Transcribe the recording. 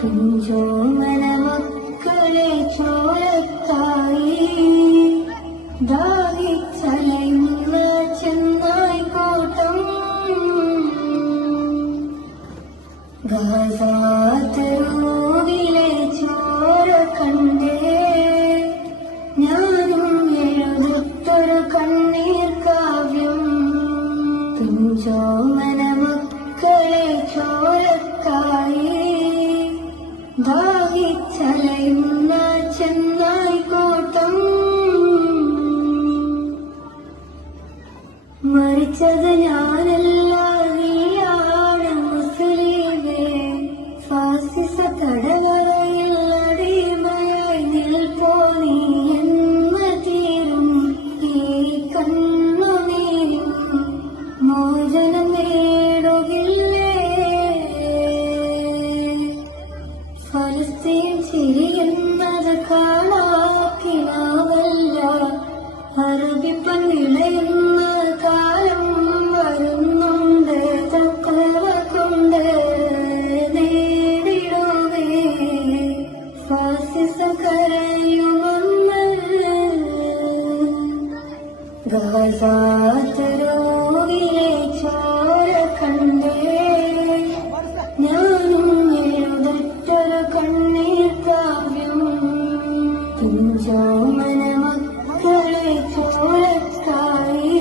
തുഞ്ചോമന മക്കളെ ചോരത്തായി ദാഹിച്ചലയുന്ന ചെന്നായിക്കോട്ടം ഗാസാതെരുവിലെ ചോര കണ്ടേ ഞാനും എഴുതത്തൊരു കണ്ണീർ കാവ്യം. തുഞ്ചോമന മക്കളെ ചോരത്തായി ദാഹിച്ചലയുന്ന ചെന്നായിക്കോട്ടം മരിച്ചത് ഞാനല്ല നീയാണ് മുസ്ലിമേ. ഫാസിസ തടവറയിൽ അടിമയായി നിൽപ്പോ നീ എന്ന തീരും ഈ കണ്ണുനീരും മോചനം നേടുകില്ലേ. ഫലസ്തീൻ ചിരിയുന്നത് കാണാക്കിനാവല്ല, അറബിപ്പൻ വിളയുന്ന കാലം വരുന്നുണ്ട്. തക്കവ കൊണ്ട് നേടിടുവേ ഫാസിസം കരയുമെന്ന്. ഗാസാതെരുവിലെ ചോര കണ്ടേ ഞാനും എഴുതട്ടൊരു കണ്ണീർ കാവ്യം. തുഞ്ചോമന മക്കളെ ചോരത്തായി